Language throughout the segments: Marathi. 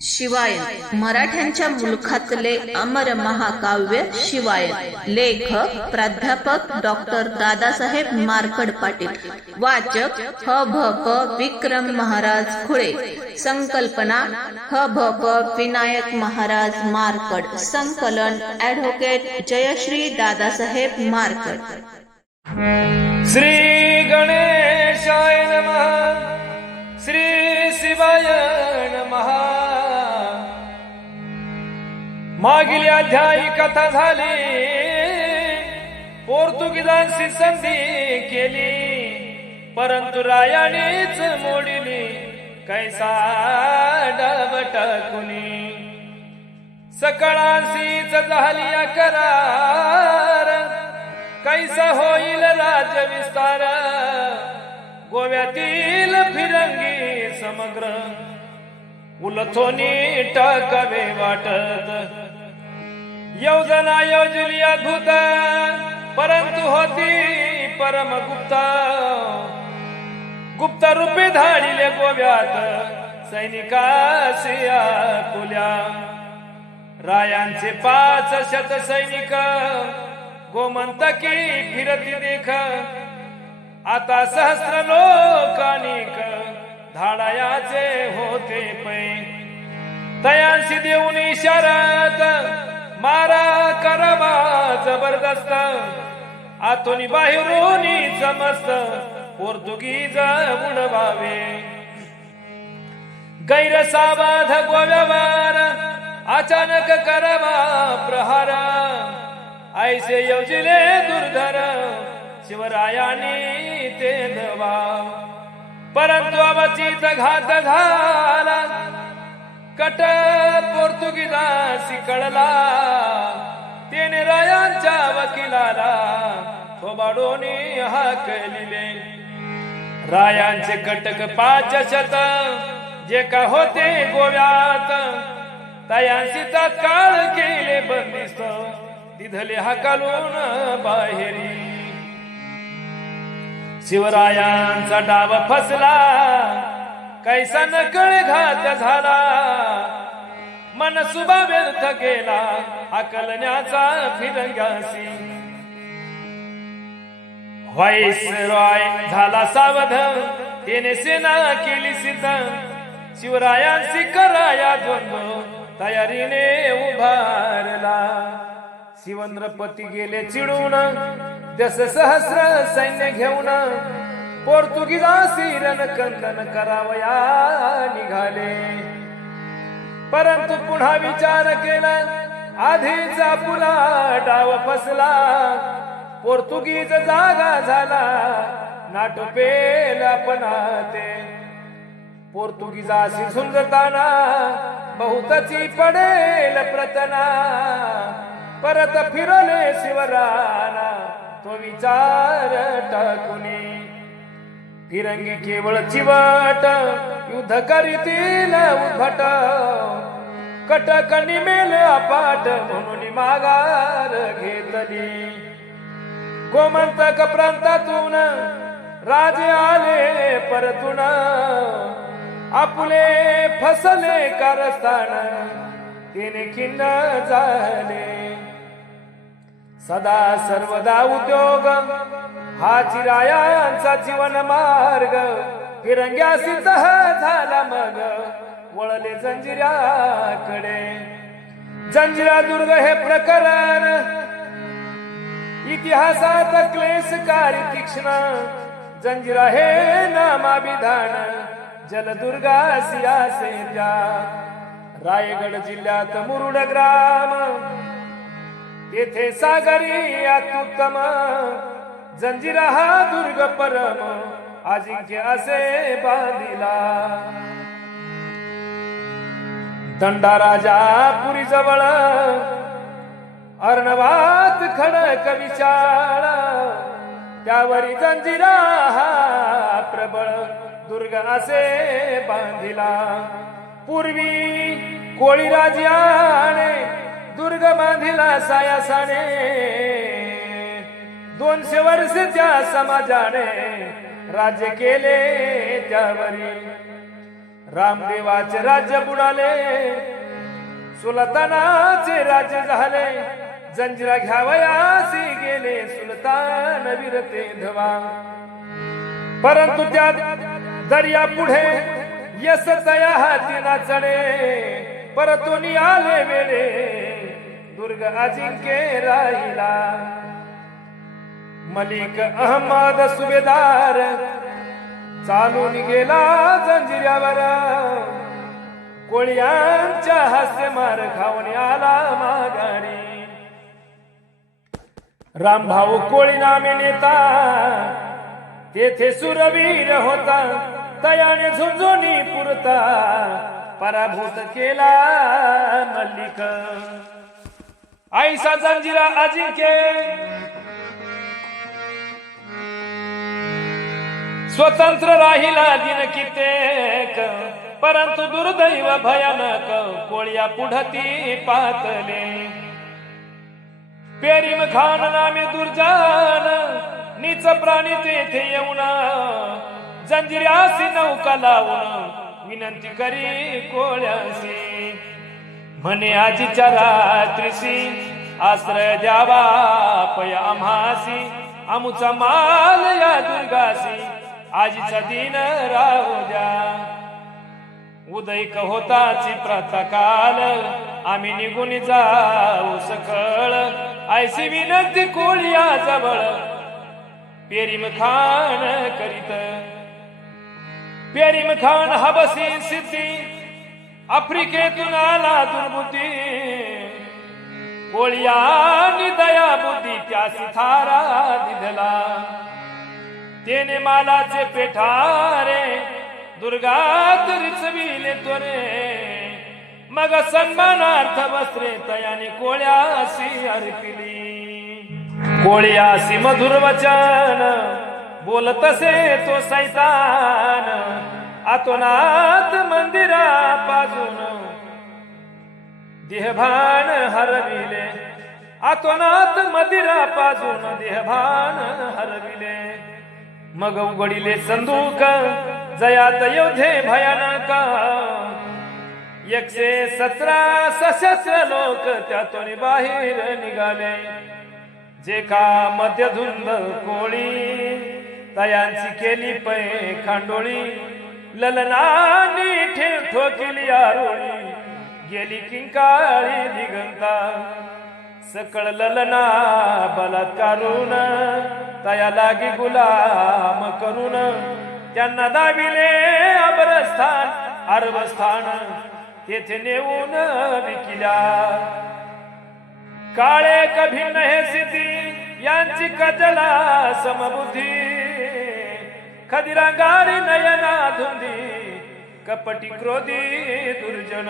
शिवायन मराठ्यांच्या मुलखातले अमर महाकाव्य शिवायन. लेखक प्राध्यापक डॉक्टर दादासाहेब मार्कड पाटील. वाचक ह.भ.प. विक्रम महाराज खुळे. संकल्पना ह.भ.प. विनायक महाराज मार्कड. संकलन ॲडव्होकेट जयश्री दादासाहेब मार्कड. श्री गणेशाय नमः. श्री शिवाय नमः. मागील अध्यायी कथा झाली. पोर्तुगीजांशी संधी केली, परंतु रायानेच मोडली कैसा डाव टाकुनी. सकळांशीच झाली करार, कैसा होईल राज्य विस्तार. गोव्यातील फिरंगी समग्र उलथोनी टाकावे वाटत. योजना योजली अद्भुत, परंतु होती परमगुप्त. गुप्त रूपे धाडिले गोव्यात सैनिकाशी आकुल्या. रायांचे 500 सैनिक गोमंतकी फिरती देख. आता सहस्र लोकानिक धाडायाचे होते पै. तयांशी देऊन इशारात मारा करावा जबरदस्त. आतोनी बाहेरोनी समस्त पोर्तुगीज उडवावे. गैरसाबाध गोव्यावर अचानक करावा प्रहार. ऐसे योजिले दुर्धर शिवरायांनी ते दवा. परंतु अवचित घात झाला, कट पोर्तुगीजाशी कळला. त्याने रायांच्या वकिलाला थोबाडोनी हाकलिले. रायांचे कटक 500 जे का होते गोव्यात, तयांशी तात्काळ केले बंदिस्त. दिधले हाकालून बाहेरी. शिवरायांचा डाव फसला, कैसा नकळ घात झाला. मनसुबा व्यर्थ गेला हाकलण्याचा फिरंग्यासी. व्हाईसरॉय झाला सावध, त्याने सेना केली सिद्ध. शिवरायांशी कराया द्वंद्व तयारीने उभारला. शिवन्द्रपती गेले चिडून, 10 सहस्र सैन्य घेऊन. पोर्तुगीजाशी रणकंदन करावया निघाले. परंतु पुन्हा विचार केला, आधीच आपुला डाव फसला. पोर्तुगीज जागा झाला, नाटोपेल आपण ते. पोर्तुगीजाशी झुंजताना बहुतची पडेल प्रतना. परत फिरले शिवराना तो विचार टाकुनी. फिरंगी केवळ चिवट युद्ध करीतील उद्भट. कटक निमेल अपाट म्हणून माघार घेतली. गोमंतक प्रांतातून राजे आले परतून. आपुले फसले कारस्थान तिने खिन्न झाले. सदा सर्वदा उद्योग हा चिरायांचा जीवन मार्ग. फिरंग्याशी तह झाला मग वळले जंजिऱ्याकडे. जंजिरा दुर्ग हे प्रकरण इतिहासात क्लेशकारी तीक्ष्ण. जंजिरा हे नामाभिधान जलदुर्गासी असे द्या. रायगड जिल्ह्यात मुरुड ग्राम, येथे सागरी अत्युत्तम. जंजिरा हा दुर्ग परम अजिंक्य असे बांधिला. दंडाराजा पुरी जवळ अर्णवात खडक विशाळ. त्यावरी जंजिरा हा प्रबळ दुर्ग असे बांधिला. पूर्वी कोळी राजाने दुर्ग बांधिला सायासाने. 200 वर्ष त्या समाजाने राज्य केले त्यावरी. रामदेवाचे राज्य बुडाले, सुलतानाचे राज्य झाले, जंजिरा घ्यावयासी गेले सुलतान वीरते धवा. परंतु त्या दर्या पुढे यस तया हाती नाचणे, परतून आले वेळे दुर्ग अजिंक्य राहिला. मलिक अहमद सुभेदार चालून गेला जंजिऱ्यावर, कोळ्यांच्या हास्य मार खाऊन आला माघारी. रामभाऊ कोळी नामे नेता, तेथे सुरवीर होता, तयाने झुंझुनी पुरता पराभूत केला मल्लिक. आईसा जंजिरा अजिंक्य स्वतंत्र राहिला दिन कित्येक, परंतु दुर्दैव भयानक कोळ्या पुढती पातले. पेरीम खान नामे दुर्जान नीच प्राणी तेथे येऊन, जंजिऱ्यासी नौका लावून विनंती करी कोळ्यासी. म्हणे आजीच्या रात्रीसी आश्रय द्यावा पय आम्हासी, आमुचा माल या दुर्गासी आजीचा दिन राहू द्या. उदयक होताची प्रातकाल, आम्ही निघून जाऊ सकळ, ऐसी विनंती कोळ्या जवळ पेरीम खान करीत. पेरीम खान हबसी सिद्धी आफ्रिकेतून आला दुर्बुद्धी, कोळ्यानी दया बुद्धी त्यासी थारा दिधला. तेने मालाचे पेठारे दुर्गात रिचविले त्वरे, मग सन्मानार्थ वस्त्रे तयाने कोळ्यासी अर्पिली. कोळ्यासी मधुर वचन बोलतसे तो सैतान, आतोनात मंदिरा पाजून देहभान हरविले. आतोनात मंदिरा पाजून देहभान हरविले. मग उघडिले संदूक जयात योधे भयानक, 117 सशस्त्र लोक त्यातून बाहेर निघाले. जे का मध्यधुंद कोळी तयांची केली पै खांडोळी, ललनानी ठेव ठोकिली आरोळी, गेली किंकाळी दिगंता. सकळ ललना बलात्कारून तया लागी गुलाम करून, त्यांना दाविले अबरस्थान अरबस्थान तेथे नेऊन विकिल्या. काळे कभिन्न हे सिद्धी यांची कजला समबुद्धी, खदिरांगारी नयना धुंदी कपटी क्रोधी दुर्जन.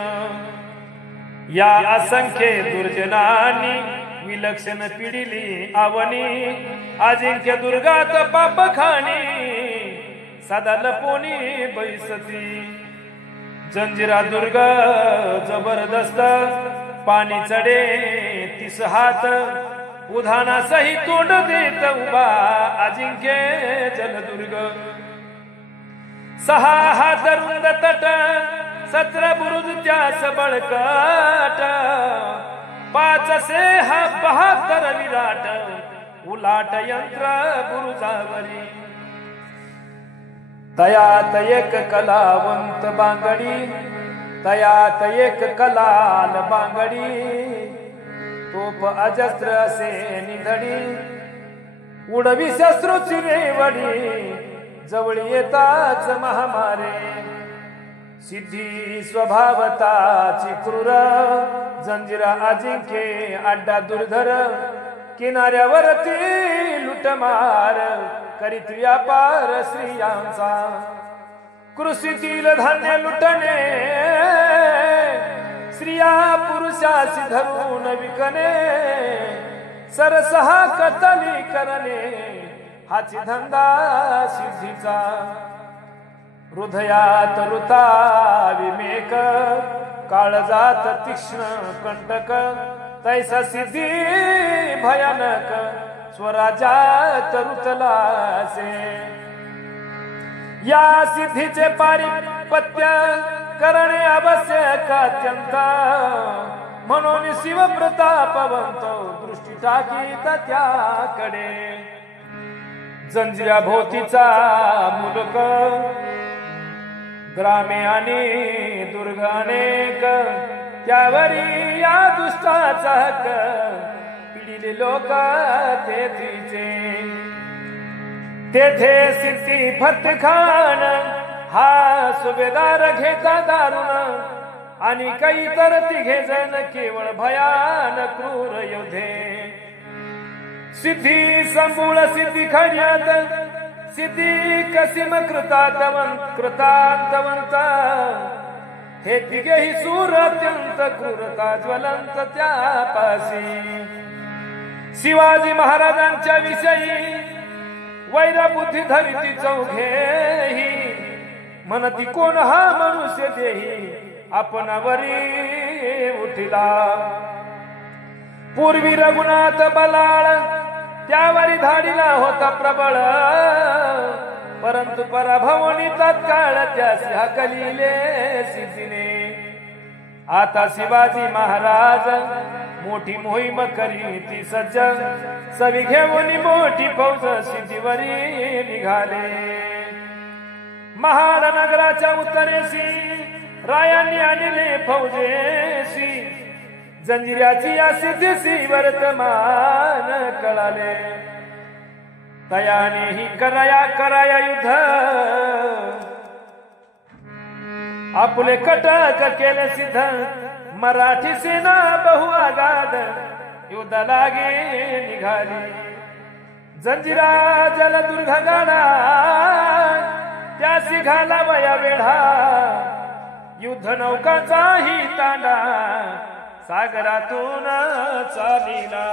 या असंख्य दुर्जनांनी विलक्षण पिडिली आवनी, अजिंक्य दुर्गात पाप खाणी सदा लपोनी बैसती. जंजिरा दुर्ग जबरदस्त पाणी चढे 30 हात, उधाना सही तोंड देत उभा अजिंक्य जलदुर्ग. 6 हात रुंद तट 17 बुरुज त्यास बळकट, 5 हा 72 विराट उलाट यंत्र बुरुजावरी. तयात एक कलावंत बांगडी, तयात एक कलाल बांगडी, तोप अजस्त्र असे निधडी, उडवी शस्त्रोची रेवडी, जवळ येताच महामारे. सिद्धी स्वभावताची क्रूर जंजिरा अजिंक्य अड्डा दुर्धर, किनाऱ्यावरती लुटमार करीत व्यापार स्त्रियांचा. कृषीतील धान्य लुटणे, स्त्रिया पुरुषाशी धरून विकणे, सरसहा कतली करणे हाची धंदा सिद्धीचा. हृदयात ऋता विमेक, काळजात तीक्ष्ण कंटक, तैसा सिद्धी भयानक स्वराजात रुतलासे. या सिद्धीचे पारिपत्य करणे आवश्यक अत्यंत, म्हणून शिवप्रतापवंत दृष्टी टाकीत त्याकडे. जंजिरा भोवतीचा मुलुक, ग्रामे आणि दुर्ग अनेक, त्यावरी या दुष्टाचा हक्क, पिढीले लोक तेथीचे. तेथे सिद्धी फत खान हा सुभेदार घेता दारुण, आणि काही तर तिघे जण केवळ भयान क्रूर योधे. सिद्धी संबूळ सिद्धी खड्यात, सिद्धी कसिम कृतांतवंत, हे तिघेही सूर अत्यंत क्रूरता ज्वलंत त्यापासी. शिवाजी महाराजांच्या विषयी वैरबुद्धी धरिती चौघेही, म्हणती कोण हा मनुष्य देही आपणावरी उठिला. पूर्वी रघुनाथ बलाळ त्यावरी धाडीला होता प्रबळ, परंतु पराभवनी तत्काळ त्यासी हाकलिले सिद्धीने. आता शिवाजी महाराज मोठी मोहीम करी ती सज्ज, सवी घेऊन मोठी फौज सिद्धीवरी निघाले. महाड नगराच्या उत्तरेशी रायांनी आणले फौजेशी, जंजिऱ्याची या सिद्धीशी वर्तमान कळाले. तयाने ही कराया युद्ध, आपले कटक केले सिद्ध. मराठी सेना बहु आगाध युद्ध लागे निघाली. जंजिरा जलदुर्ग गाडा त्यासी घाला वया वेढा, युद्ध नौकांचाही तांडा सागरातून चालिला.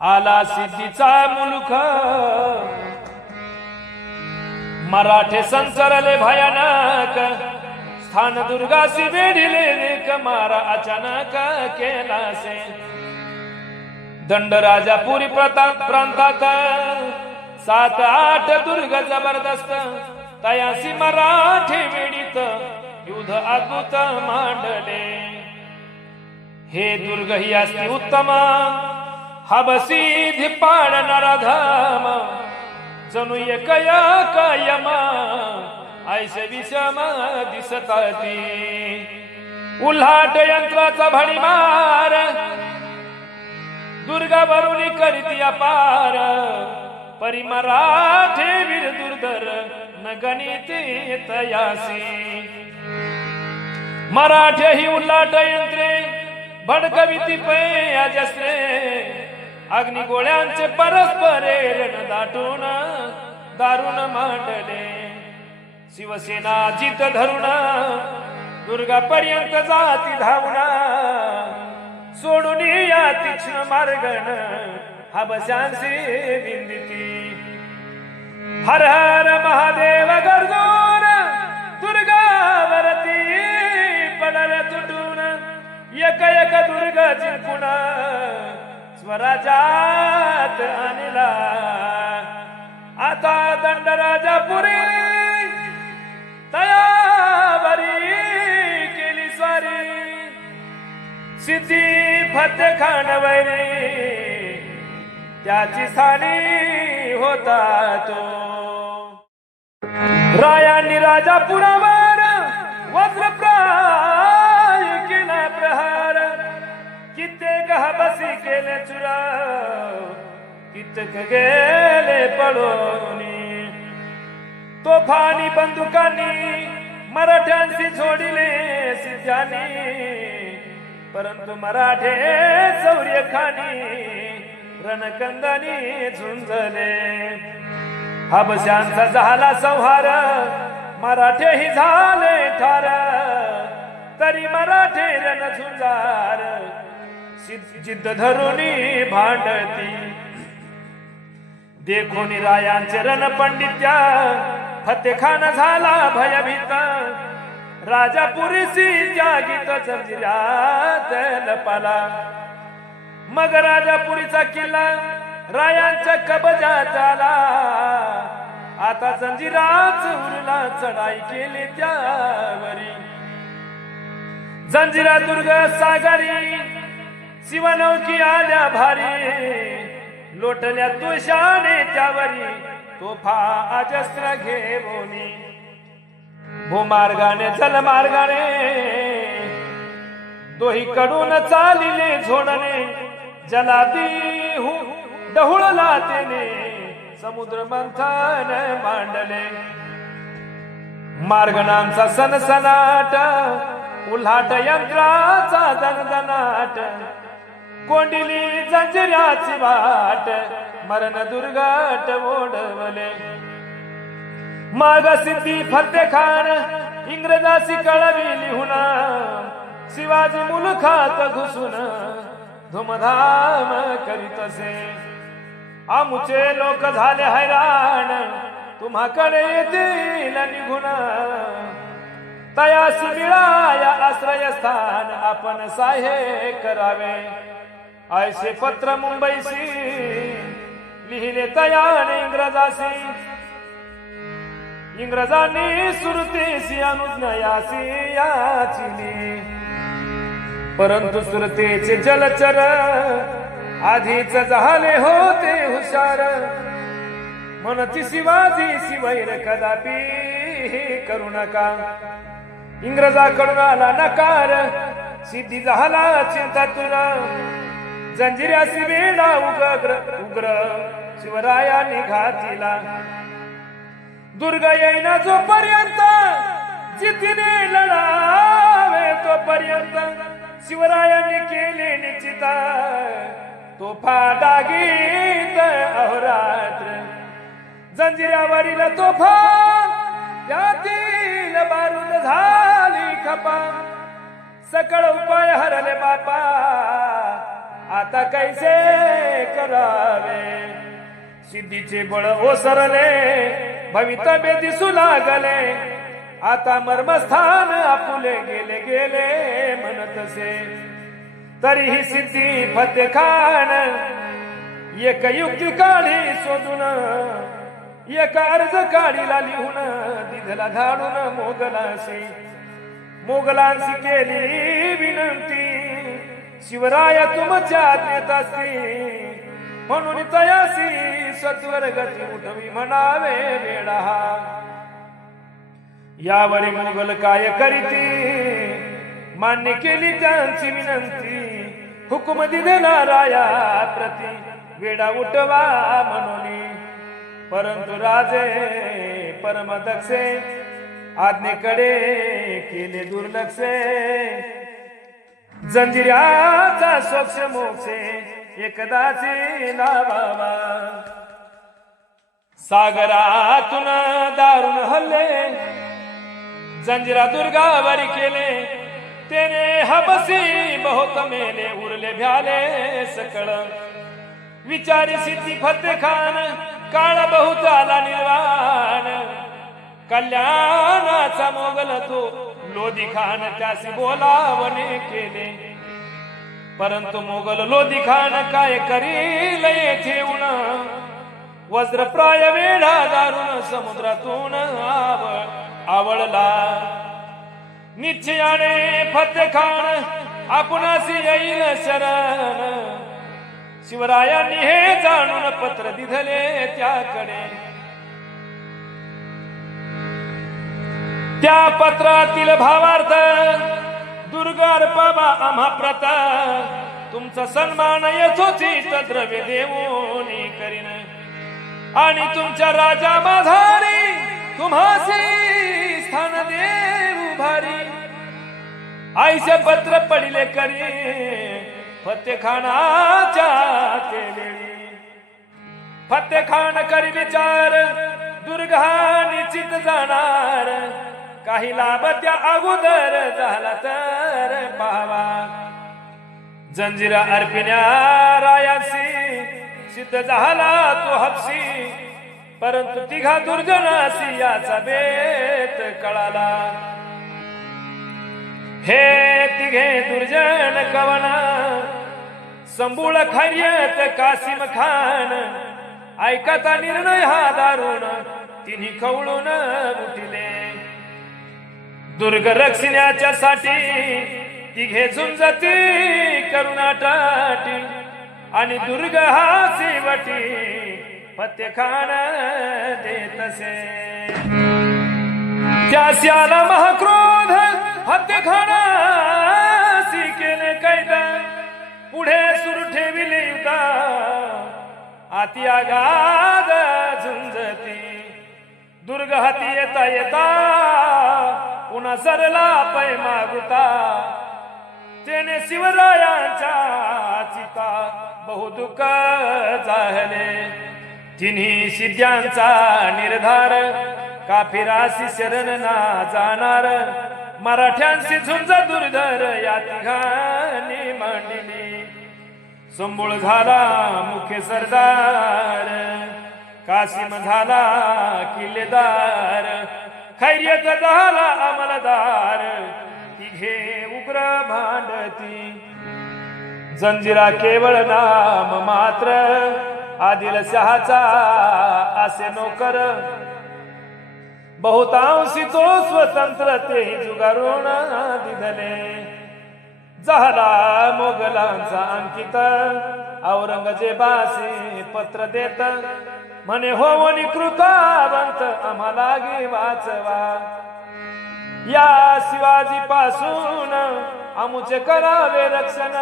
आला सिद्धीचा मुलुख, मराठे संचरले भयानक. स्थान दुर्गासी वेढिले नेक, मारा अचानक केलासे. दंड राजापुरी प्रांतात 7-8 दुर्ग जबरदस्त, तयासी मराठे वेडीत युद्ध अद्भुत मांडले. हे दुर्ग ही असती उत्तम, हबसी धिप्पाड नरधाम. जणू एक यम ऐसे विषम दिसताती. उल्हाट यंत्राचा भडीमार, दुर्गावरून करीती अपार. परी मराठे वीर दुर्धर न गणिते तयासी. मराठे ही उल्हाट यंत्रे भडकविती पै अजस्रे. अग्निगोळ्यांचे परस्परे रण दाटून दारुण मांडले. शिवसेना जित धरुण दुर्गापर्यंत जाती धावून. सोडून या तीक्ष्ण मार्गण हबशांशी विंदिती. हर हर महादेव गर्जून दुर्गावरती पडल्या तुटून. एक एक दुर्ग जिंकून स्वराजात आणला. आता दंड राजापुरी तयावरी केली स्वारी. सिद्धी फते खान वैरी त्याची साडी होता तो. रायांनी राजापुरावर वज्रप्राय केला प्रहार. कित्येक हबसी केले चुरा, कित्येक गेले पळून. तोफानी बंदुकांनी मराठ्यांशी जोडिले सिद्ध्यांनी. परंतु मराठे शौर्य खानी रणकंदानी झुंजले. हबशांचा झाला संहार, मराठेही झाले ठार. तरी मराठे रण झुंजार जिद्द धरुनी भांडती. देखून रायांचे रण पंडित्या, फतेखान झाला भयभीत. राजापुरीसी त्यागीत जंजिऱ्यात लपाला. मग राजापुरीचा किल्ला रायांच्या कब्जात आला. आता जंजिराच उरला, चढाई केली त्यावरी. जंजिरा दुर्ग सागरी शिवनौकी आल्या भारी लोटल्या तुषाने त्यावरी तोफा अजस्त्र घेवोनी भूमार्गाने जलमार्गाने दोही कडून चालिले झोडणे जलादी डहुळला तेने समुद्र मंथन मांडले मार्गणांचा सनसनाट उल्हाट यंत्राचा दणदणाट कोंडिली जंजिऱ्याची वाट मरण दुर्गाट ओढवले माग सिद्धी फतेखान इंग्रजाची कळवी लिहून शिवाजी मुलखात घुसून धुमधाम करीत असे आमुचे लोक झाले हैराण तुम्हाकडे येतील निघून तयासी मिळाया आश्रयस्थान आपण साहे करावे ऐसे पत्र मुंबईशी लिहिले तयाने इंग्रजांनी सुरतेशी अनुज्ञयासी याचिली परंतु सुरतेचे जलचर आधीच झाले होते हुशार म्हणती शिवाजी शिवैर कदापि करू नका इंग्रजाकडून आला नकार सिद्धी झाला चिंता तुला जंजिऱ्यासी वेडा उग्र शिवरायांनी घातीला दुर्ग येईना जोपर्यंत जितीने लढावे तोपर्यंत शिवरायांनी केले निश्चिता तोफा डागीत अहोरात्र जंजिऱ्यावरील तोफा त्यातील बारूद झाली खपा सकळ उपाय हरले बापा आता कैसे करावे सिद्धीचे बळ ओसरले भवितव्य दिसू लागले आता मर्मस्थान आपुले गेले गेले म्हणतसे तरीही सिद्धी फतेखान एक युक्ती काढी शोधून एक अर्ज काढीला लिहून दिधला धाडून मोगलांशी केली विनंती शिवराय तुमच्या नेतासी म्हणून तयासी सत्वर गती उठवी म्हणावे वेडा यावरी मुघल काय करीती मान्य केली त्यांची विनंती हुकुम दिलेला राया प्रती वेडा उठवा म्हणून परंतु राजे परमदक्षे आज्ञेकडे केले दुर्लक्षे जंजिऱ्याचा स्वच्छ मोक्षे एकदाची लावावा सागरातून दारुण हल्ले जंजिरा दुर्गावरी केले तेने हबसी बहुत मेले उरले भ्याले सकळ विचारी सिद्धी फतेखान काळ बहुत आला निर्वाण कल्याणाचा मोगल तो लोधी खान त्यासी बोलावणे केले परंतु मोगल लोधी खान काय करील येथेऊन वज्रप्राय वेढा दारुण समुद्रातून आवळला निश्चयाने फतेखान आपणासी येईल शरण शिवरायांनी हे जाणून पत्र दिधले त्याकडे त्या पत्रातील भावार्थ दुर्गार पाबा आम्हा प्रता तुमचा सन्मान यथोचित द्रव्य देऊन करीन आणि तुमच्या राजा माझारी तुम्हासी स्थान देऊ भारी आईचे पत्र पडिले करी फतेखानाच्या केलेली फतेखान करी विचार दुर्गा निश्चित जाणार काही लाभ त्या अगोदर झाला तर पाहावा जंजिरा अर्पिण्या रायासी सिद्ध झाला तो हपसी परंतु तिघा दुर्जनासी याचा बेत कळाला हे तिघे दुर्जन कवना संबूळ खर्यत कासिम खान ऐकता निर्णय हा दारुण तिन्ही खवळून उठिले दुर्ग रक्षण्याच्या साठी तिघे झुंजती करुणाटाटी आणि दुर्ग हासी वटी पत्ते खाण देतसे त्यासी आला महाक्रोध हत्ते खाणासी केले कैदा पुढे सुरू ठेविले युद्धा आती आगाद झुंजती दुर्ग हाती येता येता पुन्हा सरला पै मागुता तेने शिवरायांच्या चिता बहुदुःख झाले तिन्ही सिद्ध्यांचा निर्धार काफिरासी शरण ना जाणार मराठ्यांशी झुंज दुर्धर या तिघांनी मांडली संबूळ झाला मुख्य सरदार कासिम झाला किल्लेदार खैरियत झाला अंमलदार तिघे उग्र भांडती जंजिरा केवळ नाम मात्र आदिलशहाचा असे नोकर बहुतांशी तो स्वतंत्र ते जुगारून दिधले झाला मोगलांचा अंकित औरंगजेबासी पत्र देत म्हणे होवनी कृतावंत आम्हाला गे वाचवा या शिवाजी पासून आमुचे करावे रक्षण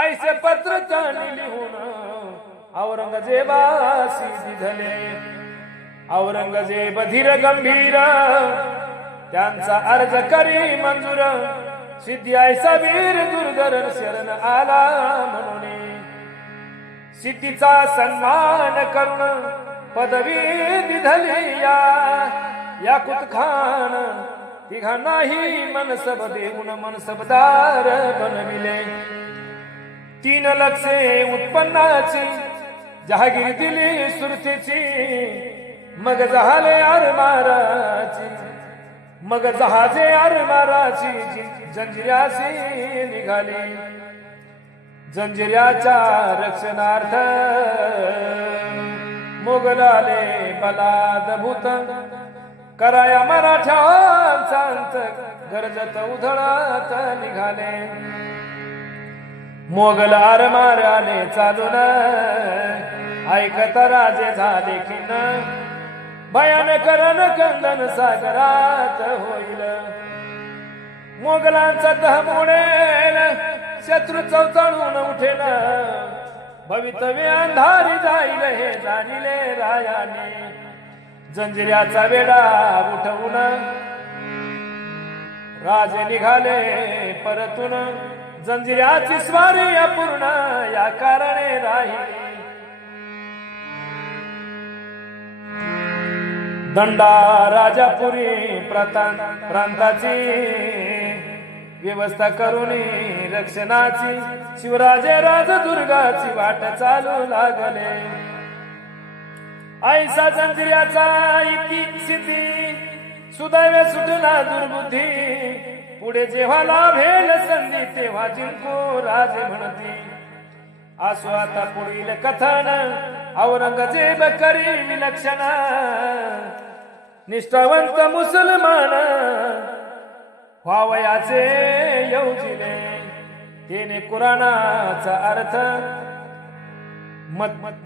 ऐसे पत्र त्यांनी लिहून औरंगजेबासी दिधले औरंगजेब धीर गंभीर त्यांचा अर्ज करी मंजूर सिद्धी ऐसा वीर दुर्धर शरण आला म्हणून सिद्धीचा सन्मान करून पदवी दिधली याकुत खान तिघांनाही मनसब देऊन मनसबदार बनविले 3 लक्षे उत्पन्नाची जहागीर दिली सुरतेची मग झाले आरमाराची मग जहाजे आरमाराची जंजिऱ्याशी निघाली जंजिऱ्याच्या रक्षणार्थ मोगलाले बलादभूत कराया मराठ्यांचा अंत गरजत उधळत निघाले मोगल आरमाराने चालून ऐकत राजे झाले खिन्न भयानक रणकंदन सागरात होईल मोगलांचा तह मोडेल शत्रू चौचळून उठेल भवितव्य अंधारी जाईल हे जाणिले रायाने जंजिऱ्याचा वेडा उठवून राजे निघाले परतून जंजिऱ्याची स्वारी अपूर्ण या कारणे राहिली दंडा राजापुरी प्रांताची व्यवस्था करून रक्षणाची शिवराजे राजदुर्गाची वाट चालू लागले ऐसा जंजिऱ्याचा इति सिद्धी सुदैव सुटला दुर्बुद्धी पुढे जेव्हा लाभेल संधी तेव्हा जिंकू राजे म्हणती असो आता पुढील कथन औरंगजेब करी विलक्षण निष्ठावंत मुसलमान व्हावयाचे योजिले तेने कुराणाचा अर्थ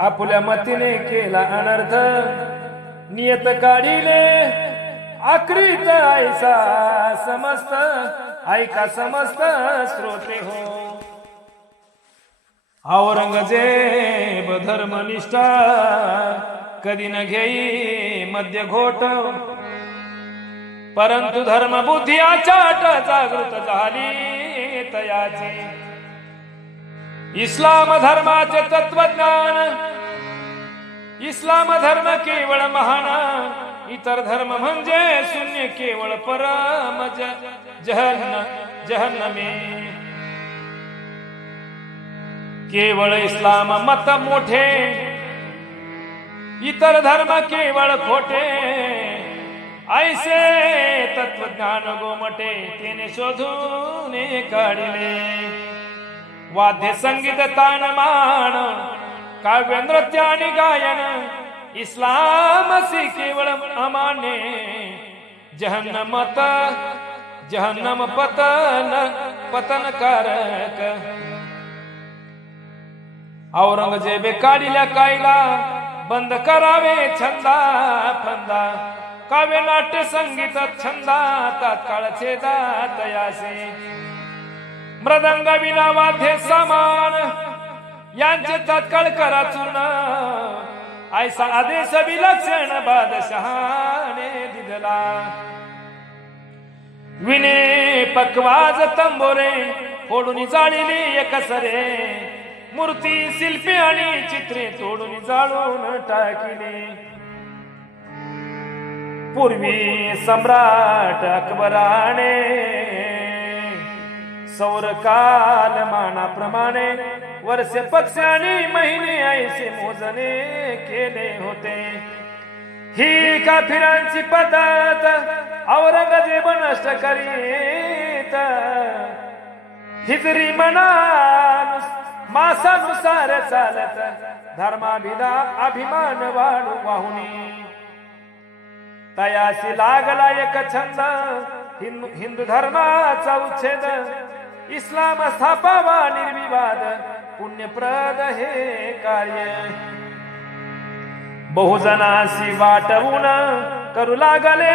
आपल्या मतीने केला अनर्थ नियत काढिले आकृत ऐसा समस्त ऐका समस्त श्रोते हो औरंगजेब धर्मनिष्ठा कधी न घेई मध्य घोट परंतु धर्म बुद्धी आचाट जागृत झाली तयाची इस्लाम धर्माचे तत्वज्ञान इस्लाम धर्म केवळ महान इतर धर्म म्हणजे शून्य केवळ परम जहन्नमे केवळ इस्लाम मत मोठे इतर धर्म केवळ खोटे ऐसे तत्वज्ञान गोमटे तेने शोधून काढले वाद्य संगीत तानमान काव्य नृत्य आणि गायन इस्लामसी केवळ अमाने जहन्नम पतनकारक. औरंगजेबे काढिल्या कायदा बंद करावे छंदा फंदा. काव्य नाट्य संगीत छंदा तात्काळचे दातयासे. मृदंग विना वाद्य समान यांचे तात्काळ करा चूर्ण. ऐसा आदेश विलक्षण बादशहाने दिला. विने पकवाज तंबोरे फोडून जाळीली एकसरे. मूर्ती शिल्पी आणि चित्रे तोडून जाळून टाकली. पूर्वी सम्राट अकबराने सौर कालमानाप्रमाणे वर्षे पक्ष आणि महिने ऐसे मोजणे केले होते. ही काफिरांची पद्धत औरंगजेब नष्ट करीत. हिजरी मना मासानुसार चालत धर्माभिदा अभिमान वाढू वाहुनी. तयाशी लागला एक छंद हिंदू धर्माचा उच्छेद. इस्लाम स्थापावा निर्विवाद पुण्यप्रद हे कार्य. बहुजनाशी वाटवून करू लागले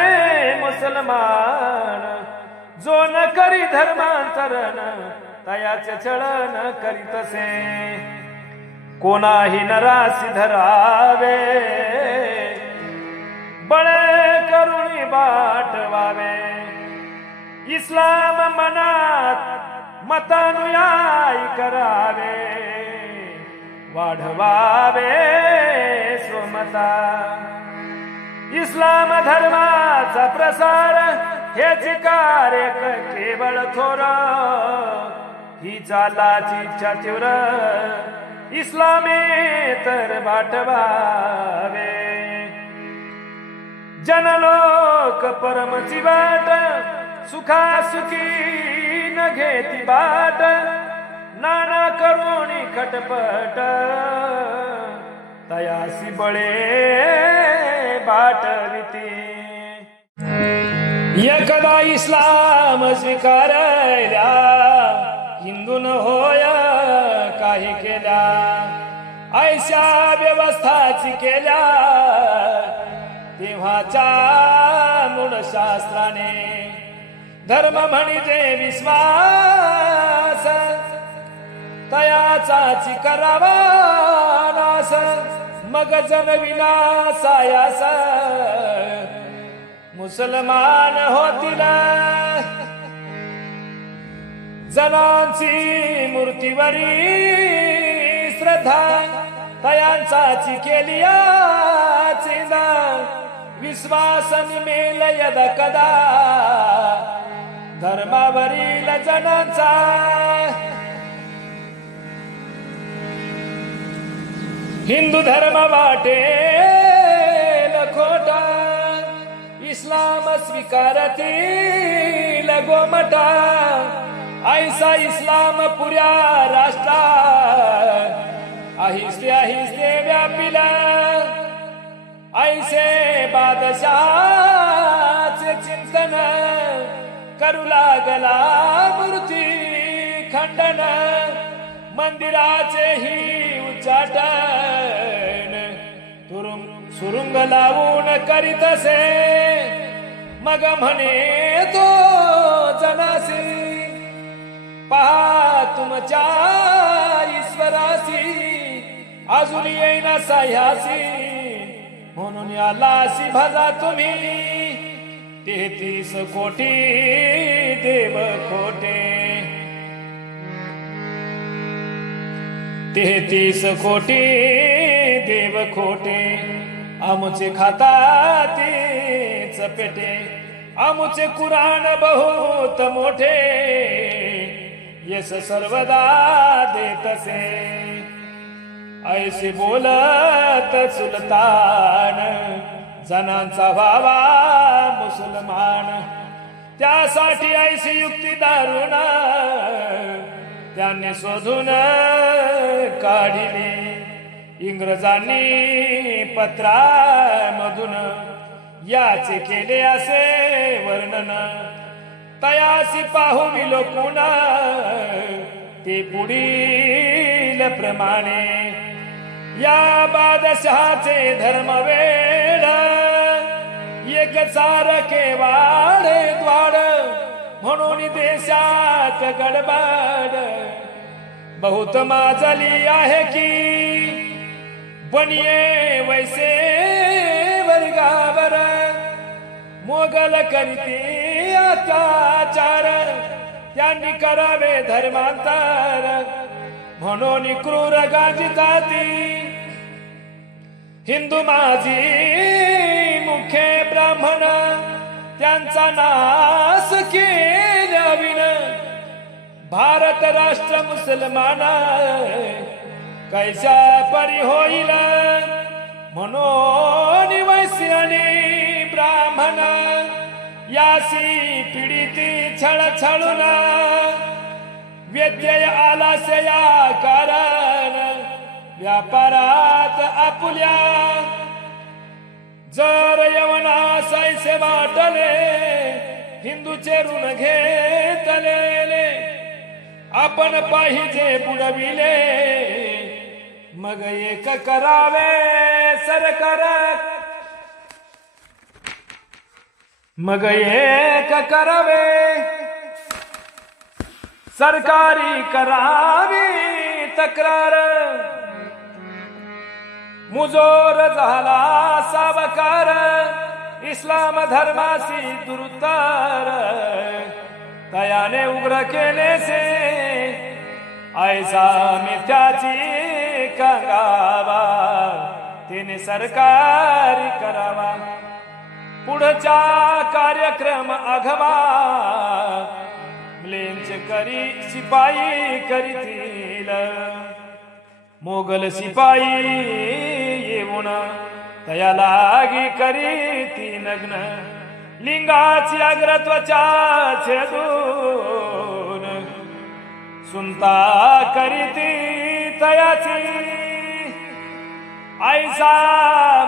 मुसलमान. जो न करी धर्मांतरण तयाचे छळण करीतसे. कोणाही नरासी धरावे बळे करुणी बाटवावे. इस्लाम मनात मतानुयायी करावे. वाढवावे स्वमता. इस्लाम धर्माचा प्रसार हेच कार्य केवळ थोर. ही चालाची इच्छा तीव्र इस्लामे तर बाटवावे. जनलोक परमची वाट सुखा सुखी न घेती बाट. नाना करुणी खटपट तयासी बळे बाटविती. एकदा इस्लाम स्वीकारल्या हिंदून होय काही केल्या. ऐशा व्यवस्थाची केल्या तेव्हाच्या मूळ शास्त्राने. धर्म म्हणजे विश्वास तयाचाची करावा नाश. मग जन विनाशायास मुसलमान होतील. जनांची मूर्तीवरी श्रद्धा तयांचाची केली चिंता. विश्वास निमेल यद कदा धर्मावरील जनांचा. हिंदू धर्म वाटेल खोटा. इस्लाम स्वीकारतील गोमटा. ऐसा इस्लाम पुऱ्या राष्ट्रा अहिंसे अहिंसे व्यापिला. ऐसे बादशाचे चिंतन करू लागला मूर्ती खंडन. मंदिराचे ही उच्चाटन सुरुंग लावून करीतसे. मग म्हणे तो जनासी पहा तुमच्या ईश्वरासी अजून येईना साह्यासी. म्हणून यालासी भजा तुम्ही 33 कोटी देव खोटे. 33 कोटी देव खोटे. आमुचे खातातीच पेटे. आमुचे कुराण बहुत मोठे. यश सर्वदा देतसे. ऐसे बोलत सुलतान जनांचा व्हावा मुसलमान. त्यासाठी ऐशी युक्ती दारुण त्यांनी शोधून काढिली. इंग्रजांनी पत्रामधून याचे केले असे वर्णन. तयासी पाहू विलोकून ते पुढील प्रमाणे या बादशहाचे धर्मवेड एक सारखे वाडे द्वाड म्हणून देशात गडबड बहुत माजली आहे की बनिये वैसे वर्गावर मोगल करीते अत्याचार त्यांनी करावे धर्मांतर म्हणून क्रूर गाजिताती हिंदू माझी मुख्य ब्राह्मण त्यांचा नाश केल्याविन भारत राष्ट्र मुसलमान कैसा परी होईल म्हणून वैश्य आणि ब्राह्मण यासी पीडिती छळ छळून व्यत्यय आलासे या कारण व्यापारात आपुल्या जर यवनासायसे वाटले हिंदूचे ऋण घेतलेले आपण पाहिजे बुडविले मग एक करावे सरकार मग एक करावे सरकारी करावी तक्रार मुजोर झाला सावकार इस्लाम धर्मासी दुरुत्तर तयाने उग्र केले से ऐसा मिथ्याची कंगावा तिने सरकारी करावा पुढचा कार्यक्रम आघवा म्लेंच करी शिपाई करीतील मोगल शिपाई येऊन तया लागी करी ती नग्न लिंगाची अग्रत्वचा छेदून सुनता करी ती तयाची ऐसा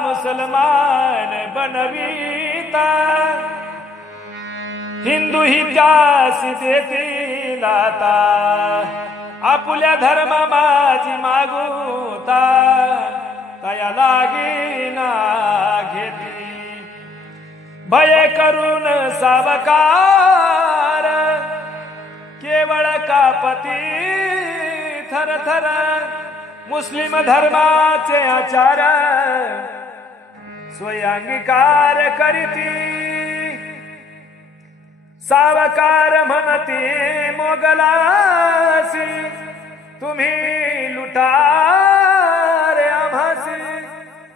मुसलमान बनविता हिंदू ही त्यासी देतील आता आपुल्या धर्म माझी मागूता तया लागी ना घेती भय करून सावकार केवळ कापती थरथर मुस्लिम धर्माचे आचार स्वयंगीकार करीती सावकार म्हणते मोगलासी तुम्ही लुटार आम्हासी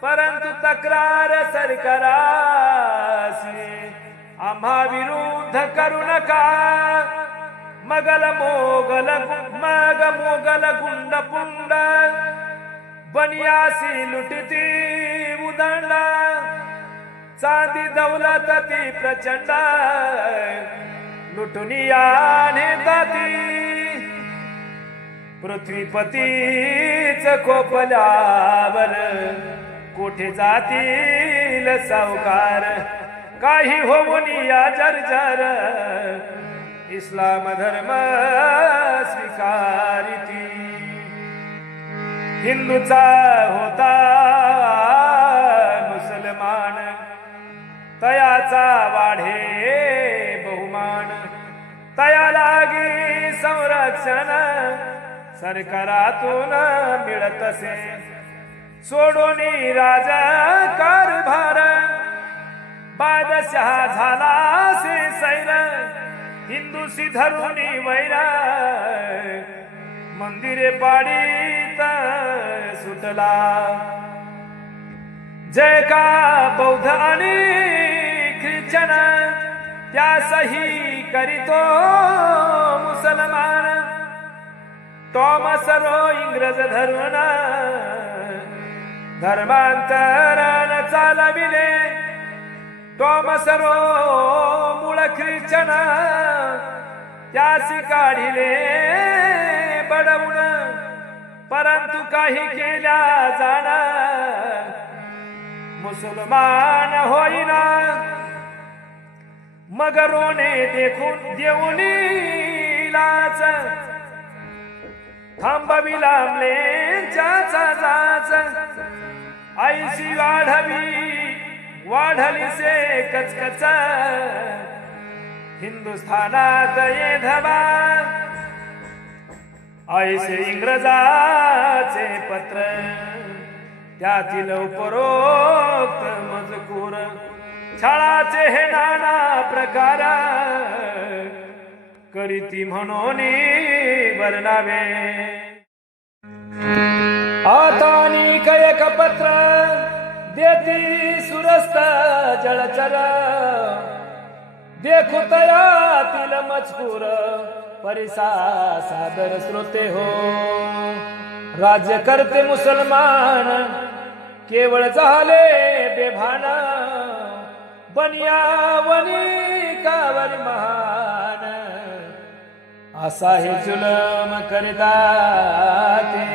परंतु तक्रार सरकारासी आम्हा विरुद्ध करू नका मग मोगल गुंड पुंड बनियासी लुटती उदंड चांदी दौलत ती प्रचंड लुटुनियाने जाती पृथ्वीपतीच कोपल्यावर कोठे जातील सावकार काही होऊन या जर्जर इस्लाम धर्म स्वीकारिती हिंदूचा होता मुसलमान तयाचा वाढे बहुमान तया लागी संरक्षण सरकारातून मिळतसे सोडोनी राजा कारभार बादशाह झाला से सैर हिंदूसी धरुनी वैरा मंदिरे पाडीत सुटला जय का बौद्ध आणि ख्रिश्चन त्यासही करीतो मुसलमान टॉमस रो इंग्रज धरून धर्मांतरण चालविले टॉमस रो मूळ ख्रिश्चन त्यासी काढिले बडवून परंतु काही केल्या जाणा मुसलमान होईना मग रोणे देखून देऊनी लाच थांबवी लांबले जाच आईशी वाढली से कचकच हिंदुस्थानात ये धबा ऐसे इंग्रजाचे पत्र त्यातील उपरोक्त मजकूर छळाचे हे नाना प्रकार करीती म्हणून वर्णावे आतानी कयक पत्र देती सुरस्त जळचर देखू तयातील मजकूर परिसा सादर श्रोते हो राज्य करते मुसलमान केवळ झाले बेभान बनियावनी कावरी महान असा हे जुलम करता ते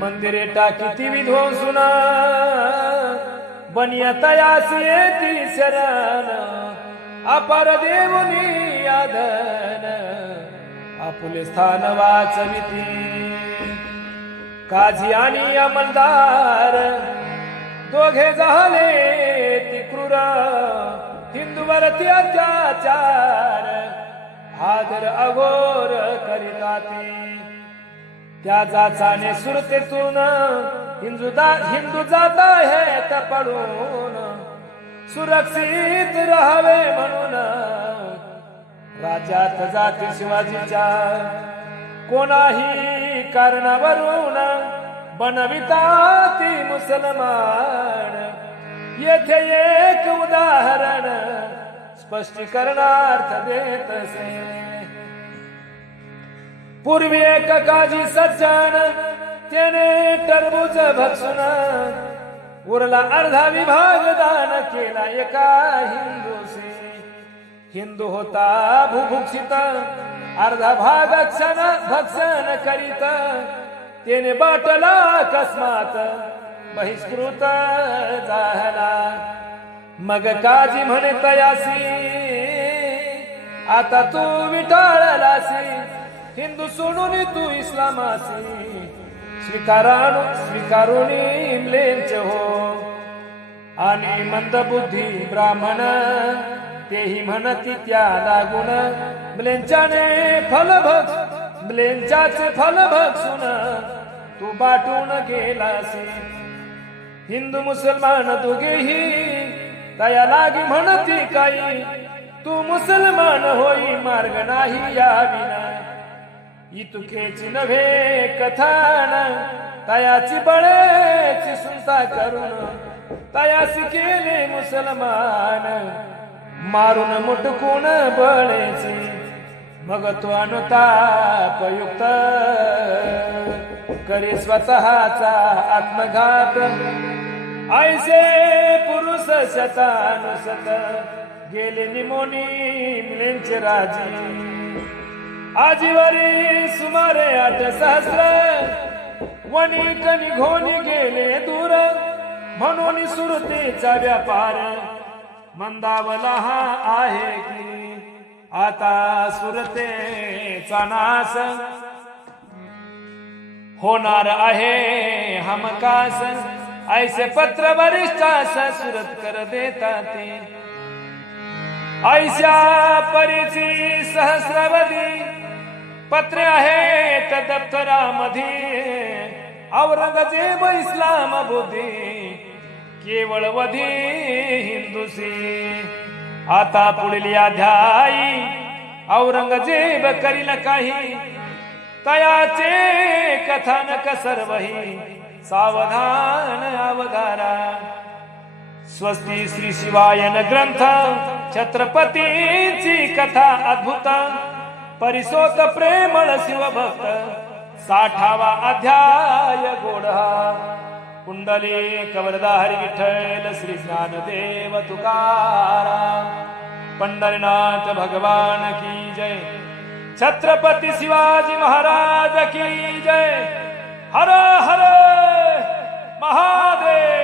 मंदिरे टाकीती विध्वंसुना बनिया तयास येती शरण अपार देवनी आधन आपुले स्थान वाचविती काझी आणि अंमलदार दोघे झाले ती क्रूर हिंदूवरती अत्याचार हादर अघोर करीताती त्या जाचाने सुरतेतून हिंदू जाता है पडून सुरक्षित राहावे म्हणून राज्यात जाती शिवाजीच्या कोणाही कारणावरून बनविता ती मुसलमान येथे एक उदाहरण स्पष्टीकरणार्थ देत असे पूर्वी एक काजी सज्जन त्याने टरबूज भक्षण उरला अर्धा विभाग दान केला एका हिंदूसे हिंदू होता भुभुक्षित अर्धा भाग भक्षण करीत त्याने बाटला अकस्मात बहिष्कृत झाला मग काजी म्हणे तयासी आता तू विटाळलासी हिंदू सोडून तू इस्लामासी स्वीकारून इमलेंच हो आणि मंदबुद्धी ब्राह्मण तेही म्हणती त्या लागून म्लेंच्याने म्लेंच्याचे फल भक्षून तू बाटून गेलासी हिंदू मुसलमान दोघेही तया लागी म्हणती काही तू मुसलमान होई मार्ग नाही याविना इतुकेची नव्हे कथान तयाची बळेची सुनता करून तयासी केले मुसलमान मारून मुटकून बळेचे मग तो अनुतापयुक्त करे स्वतःचा आत्मघात ऐसे पुरुष शतानुशत गेले निमोनी मिलेंचे राजी आजीवरी सुमारे 8 सहस्र वनी कनी घोनी गेले दूर म्हणून सुरतेचा व्यापार मंदावला हा आहे की आता सुरतेचा नाश होणार आहे हमकास ऐसे पत्र वरिष्ठास सुरत कर देता ते ऐशा परीची सहस्रवधी पत्रे आहेत दप्तरामध्ये औरंगजेब इस्लाम बुद्धी केवळ वधी हिंदूसी आता पुढील अध्यायी औरंगजेब करील काही तयाचे कथानक सर्वही सावधान अवधारा स्वस्ती श्री शिवायन ग्रंथ छत्रपतींची कथा अद्भुत परिसोत प्रेमळ शिवभक्त 60वा अध्याय गोडा कुंडली कवरदा हरी विठ्ठल श्री ज्ञानदेव तुकाराम पंढरीनाथ भगवान की जय छत्रपती शिवाजी महाराज की जय हर हर महादेव।